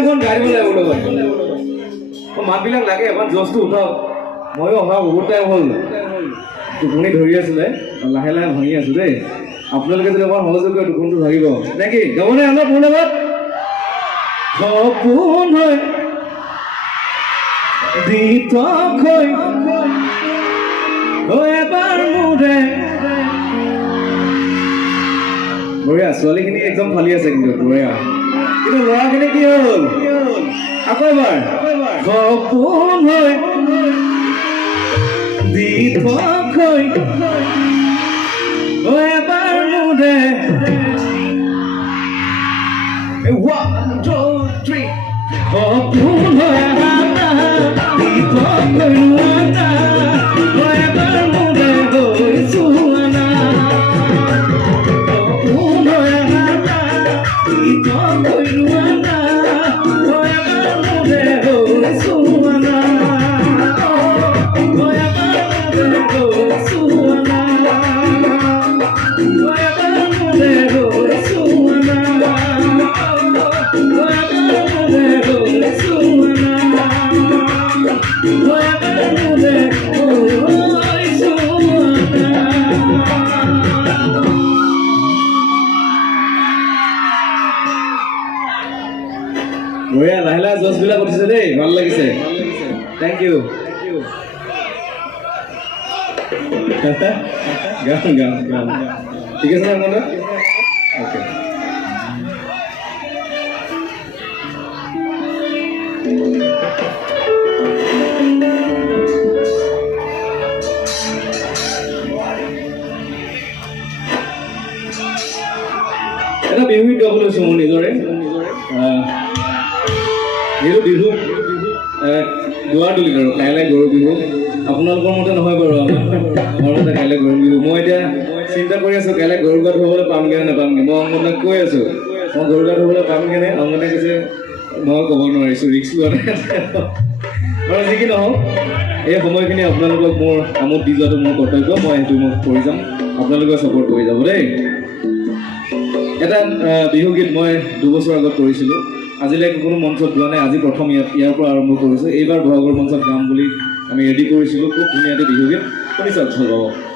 এখন গাড়ী লাগিব লগত মাতবিলাক লাগে এবাৰ জছটো উঠাওক ময়ো অহা বহুত টাইম হ'ল টোপনি ধৰি আছিলে লাহে লাহে ভাঙি আছো দেই আপোনালোকে যদি অকণ সহযোগ কৰে টোপনিটো ভাগিব নে কি গাবনে অলপ মোৰ লগত সপোন হয় দিতকৈ এবাৰ মোৰে বঢ়িয়া ছোৱালীখিনি একদম ফালি আছে কিন্তু বঢ়িয়া কিন্তু ল'ৰাখিনি কি হ'ল আকৌ এবাৰ সপোন হয় দিতকৈ এবাৰ মোৰে 1 2 3 সপোন হয় দিতকৈ এবাৰ মোৰে হৈছো বঢ়িয়া লাহে লাহে জছবিলাক উঠিছে দেই ভাল লাগিছে থেংক ইউ গান ঠিক আছে না ওকে এটা বিহু গীত গাবলৈ লৈছোঁ মোৰ নিজৰে যিহেতু বিহু দুৱাৰ দলিত আৰু কাইলৈ গৰু বিহু আপোনালোকৰ মতে নহয় বাৰু আমাৰ মতে কাইলৈ গৰু বিহু মই এতিয়া চিন্তা কৰি আছোঁ কাইলৈ গৰু গা ধুবলৈ পামগৈ নে নাপামগৈ মই অংগনাক কৈ আছোঁ মই গৰু গা ধুবলৈ পামগৈ নে অংগনে কৈছে মই ক'ব নোৱাৰিছোঁ ৰিক্স লোৱা নাই বাৰু যি কি নহওক এই সময়খিনি আপোনালোকক মোৰ কামত দি যোৱাটো মোৰ কৰ্তব্য মই সেইটো মই কৰি যাম আপোনালোকে ছাপোৰ্ট কৰি যাব দেই এটা বিহু গীত মই 2 বছৰ আগত কৰিছিলোঁ আজিলৈকে কোনো মঞ্চত গোৱা নাই আজি প্ৰথম ইয়াৰ পৰা আৰম্ভ কৰিছোঁ এইবাৰ বহাগৰ মঞ্চত গাম বুলি আমি ৰেডি কৰিছিলোঁ খুব ধুনীয়াকৈ বিহু গীত শুনি চাওক ভাল পাব